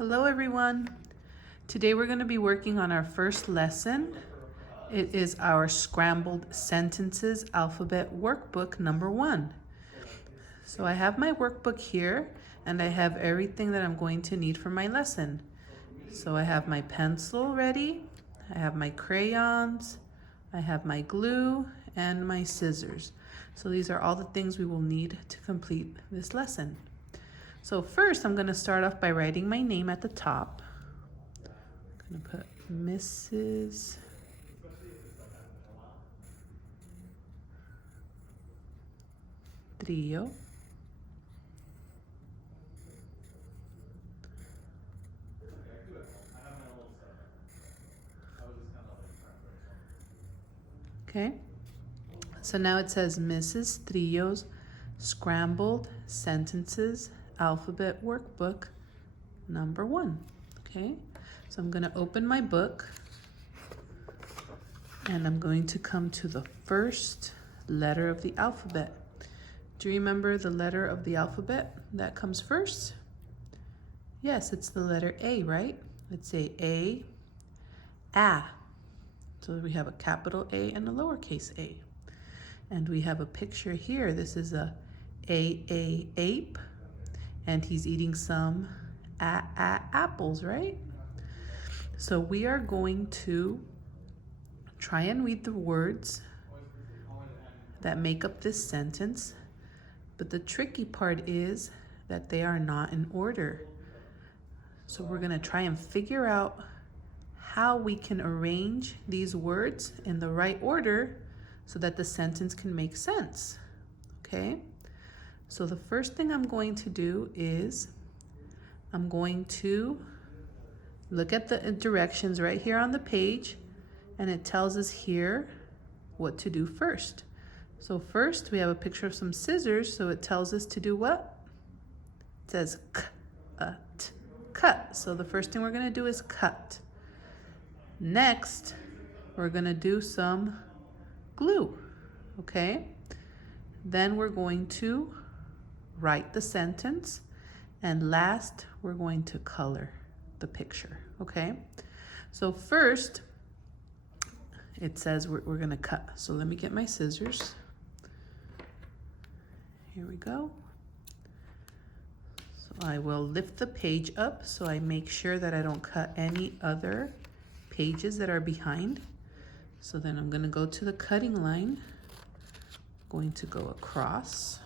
Hello everyone. Today we're going to be working on our first lesson. It is our Scrambled Sentences Alphabet Workbook number 1. So I have my workbook here and I have everything that I'm going to need for my lesson. So I have my pencil ready, I have my crayons, I have my glue and my scissors. So these are all the things we will need to complete this lesson. So first, I'm going to start off by writing my name at the top. I'm going to put Mrs. Trillo. Okay, so now it says Mrs. Trillo's Scrambled Sentences Alphabet Workbook number 1. Okay, so I'm going to open my book and I'm going to come to the first letter of the alphabet. Do you remember the letter of the alphabet that comes first? Yes, it's the letter A, right? Let's say A. So we have a capital A and a lowercase a. And we have a picture here. This is a ape, and he's eating some apples, right? So we are going to try and read the words that make up this sentence, but the tricky part is that they are not in order. So we're going to try and figure out how we can arrange these words in the right order so that the sentence can make sense. Okay? So the first thing I'm going to do is I'm going to look at the directions right here on the page, and it tells us here what to do first. So first we have a picture of some scissors, so it tells us to do what? It says cut. So the first thing we're going to do is cut. Next, we're going to do some glue, okay? Then we're going to write the sentence, and last, we're going to color the picture, okay? So first, it says we're going to cut. So let me get my scissors. Here we go. So I will lift the page up so I make sure that I don't cut any other pages that are behind. So then I'm going to go to the cutting line. I'm going to go across.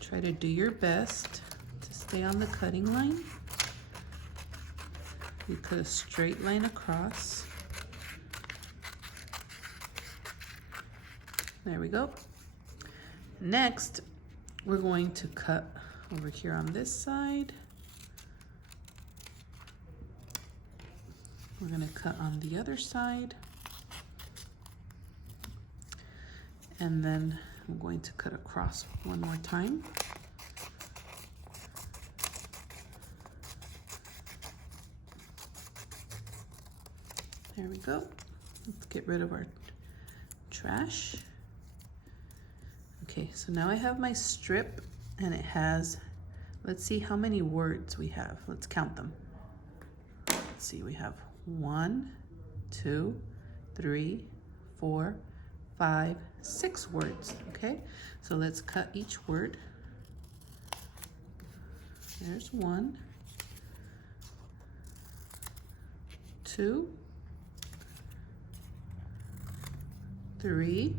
Try to do your best to stay on the cutting line. You cut a straight line across. There we go. Next, we're going to cut over here on this side. We're going to cut on the other side. And then I'm going to cut across one more time. There we go. Let's get rid of our trash. Okay, so now I have my strip and it has, let's see how many words we have. Let's count them. Let's see, we have 1, 2, 3, 4, 5, 6 words, okay? So let's cut each word. There's 1, 2, 3,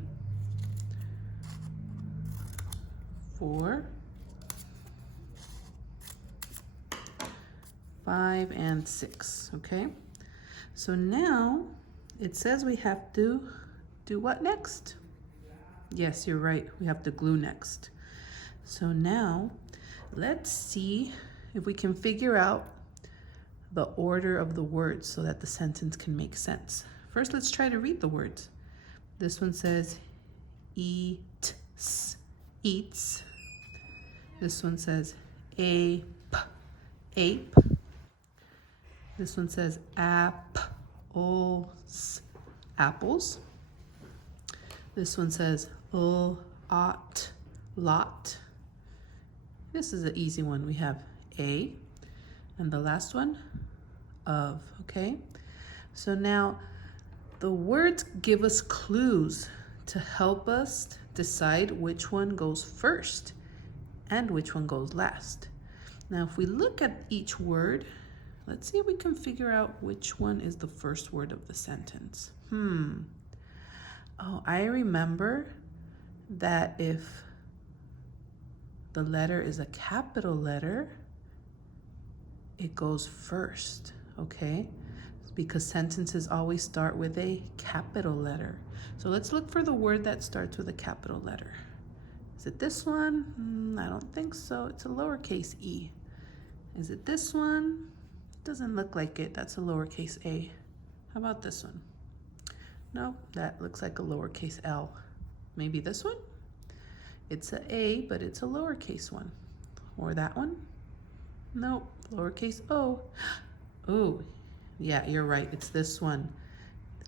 4, 5, and 6, okay? So now it says we have to do what next? Yes, you're right. We have to glue next. So now let's see if we can figure out the order of the words so that the sentence can make sense. First, let's try to read the words. This one says eats, eats. This one says ape, ape. This one says apples, apples. This one says lot. This is an easy one. We have A. And the last one, of, okay? So now the words give us clues to help us decide which one goes first and which one goes last. Now, if we look at each word, let's see if we can figure out which one is the first word of the sentence. Oh, I remember that if the letter is a capital letter, it goes first, okay? Because sentences always start with a capital letter. So let's look for the word that starts with a capital letter. Is it this one? I don't think so. It's a lowercase e. Is it this one? Doesn't look like it. That's a lowercase a. How about this one? No, that looks like a lowercase l. Maybe this one? It's a A, but it's a lowercase one. Or that one? Nope, lowercase o. Oh, yeah, you're right. It's this one,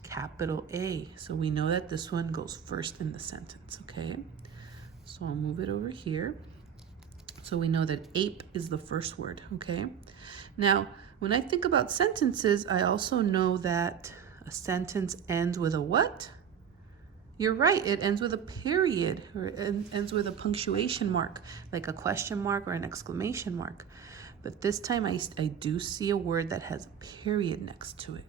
capital A. So we know that this one goes first in the sentence, okay? So I'll move it over here. So we know that ape is the first word, okay? Now, when I think about sentences, I also know that a sentence ends with a what? You're right, it ends with a period, or it ends with a punctuation mark, like a question mark or an exclamation mark. But this time I do see a word that has a period next to it.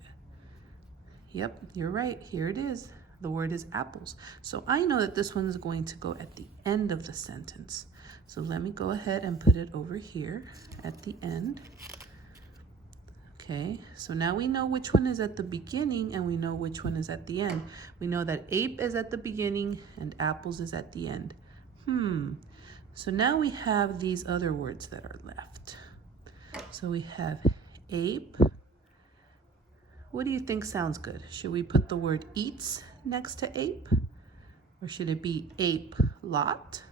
Yep, you're right, here it is. The word is apples. So I know that this one is going to go at the end of the sentence. So let me go ahead and put it over here at the end. Okay, so now we know which one is at the beginning and we know which one is at the end. We know that ape is at the beginning and apples is at the end. So now we have these other words that are left. So we have ape. What do you think sounds good? Should we put the word eats next to ape? Or should it be ape lot,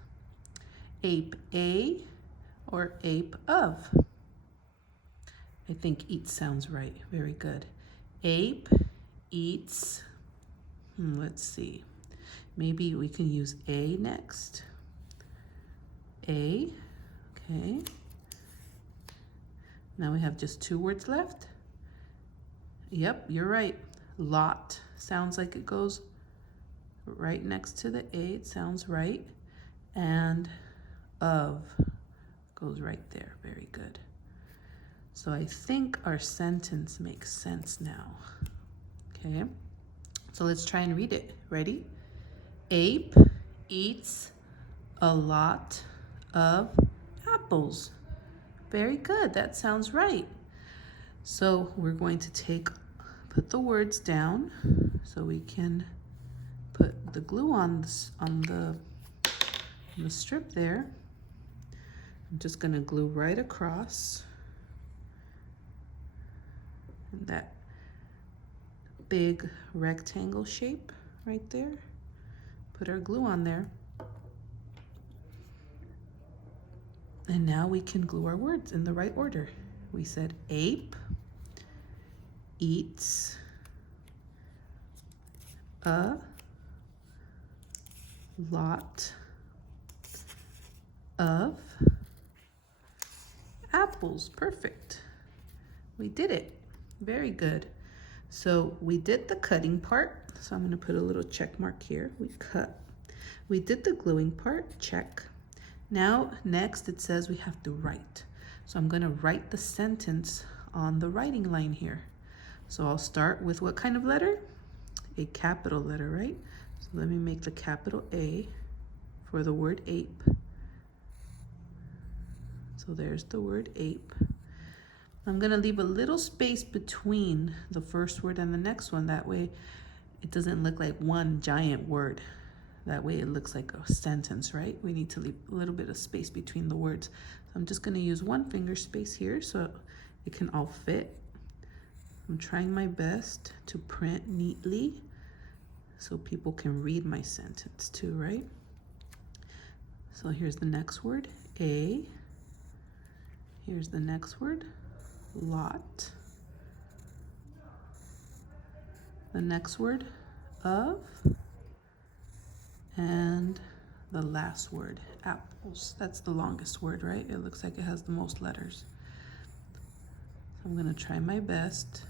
ape a, or ape of? I think eats sounds right. Very good. Ape eats. Let's see. Maybe we can use a next. A. Okay. Now we have just two words left. Yep, you're right. Lot sounds like it goes right next to the a. It sounds right. And of goes right there. Very good. So I think our sentence makes sense now. Okay, so let's try and read it. Ready? Ape eats a lot of apples. Very good, that sounds right. So we're going to put the words down so we can put the glue on the strip there. I'm just gonna glue right across that big rectangle shape right there. Put our glue on there. And now we can glue our words in the right order. We said ape eats a lot of apples. Perfect. We did it. Very good. So we did the cutting part. So I'm going to put a little check mark here. We cut. We did the gluing part. Check. Now, next it says we have to write. So I'm going to write the sentence on the writing line here. So I'll start with what kind of letter? A capital letter, right? So let me make the capital A for the word ape. So there's the word ape. I'm going to leave a little space between the first word and the next one. That way it doesn't look like one giant word. That way it looks like a sentence, right? We need to leave a little bit of space between the words. So I'm just going to use one finger space here so it can all fit. I'm trying my best to print neatly so people can read my sentence too, right? So here's the next word, a. Here's the next word, lot. The next word, of. And the last word, apples. That's the longest word, right? It looks like it has the most letters. I'm gonna try my best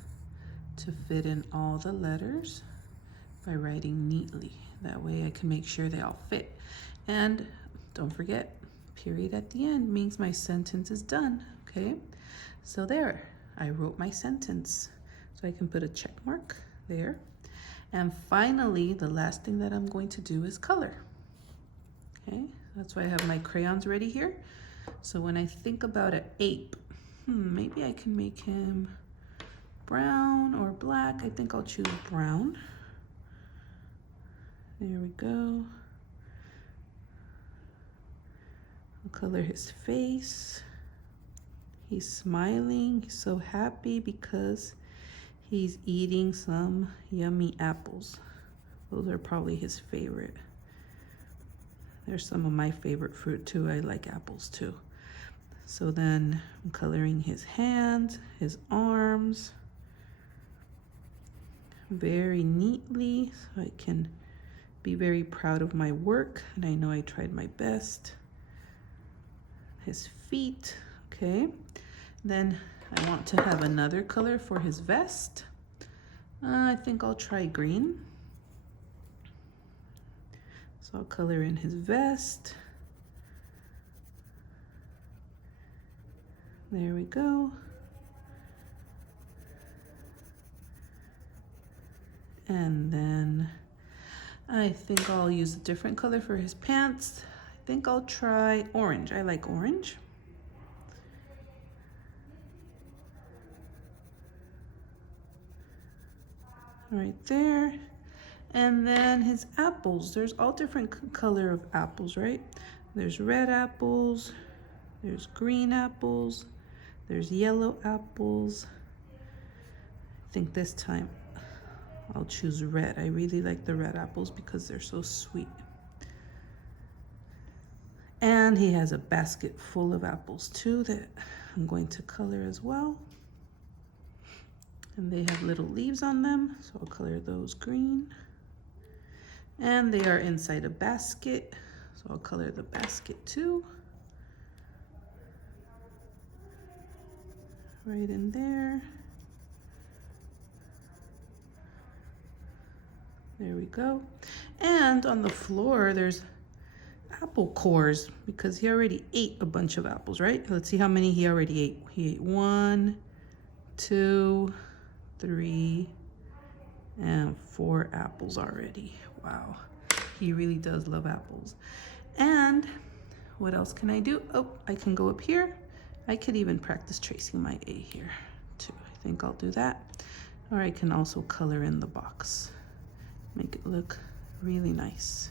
to fit in all the letters by writing neatly. That way I can make sure they all fit. And don't forget, period at the end means my sentence is done, okay? So there, I wrote my sentence. So I can put a check mark there. And finally, the last thing that I'm going to do is color. Okay, that's why I have my crayons ready here. So when I think about an ape, maybe I can make him brown or black. I think I'll choose brown. There we go. I'll color his face. He's smiling, he's so happy because he's eating some yummy apples. Those are probably his favorite. They're some of my favorite fruit too. I like apples too. So then I'm coloring his hands, his arms, very neatly so I can be very proud of my work and I know I tried my best. His feet, okay. Then I want to have another color for his vest. I think I'll try green. So I'll color in his vest. There we go. And then I think I'll use a different color for his pants. I think I'll try orange. I like orange. Right there. And then his apples. There's all different color of apples, right? There's red apples, there's green apples, there's yellow apples. I think this time I'll choose red. I really like the red apples because they're so sweet. And he has a basket full of apples too that I'm going to color as well. And they have little leaves on them, so I'll color those green. And they are inside a basket, so I'll color the basket too. Right in there. There we go. And on the floor, there's apple cores because he already ate a bunch of apples, right? Let's see how many he already ate. He ate 1, 2, 3, and 4 apples already. Wow, he really does love apples. And what else can I do? Oh, I can go up here. I could even practice tracing my A here too. I think I'll do that. Or I can also color in the box. Make it look really nice.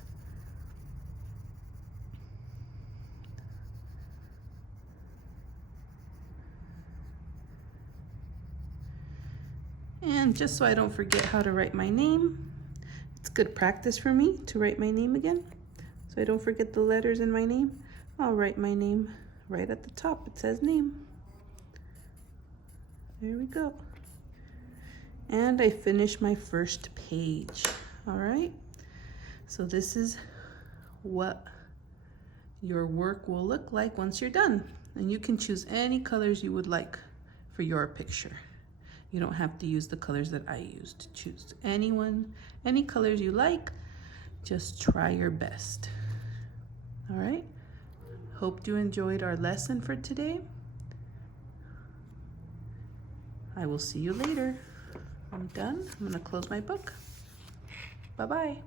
And just so I don't forget how to write my name, it's good practice for me to write my name again. So I don't forget the letters in my name. I'll write my name right at the top. It says name. There we go. And I finished my first page. All right. So this is what your work will look like once you're done. And you can choose any colors you would like for your picture. You don't have to use the colors that I used. Choose any colors you like. Just try your best. All right. Hope you enjoyed our lesson for today. I will see you later. I'm done. I'm going to close my book. Bye-bye.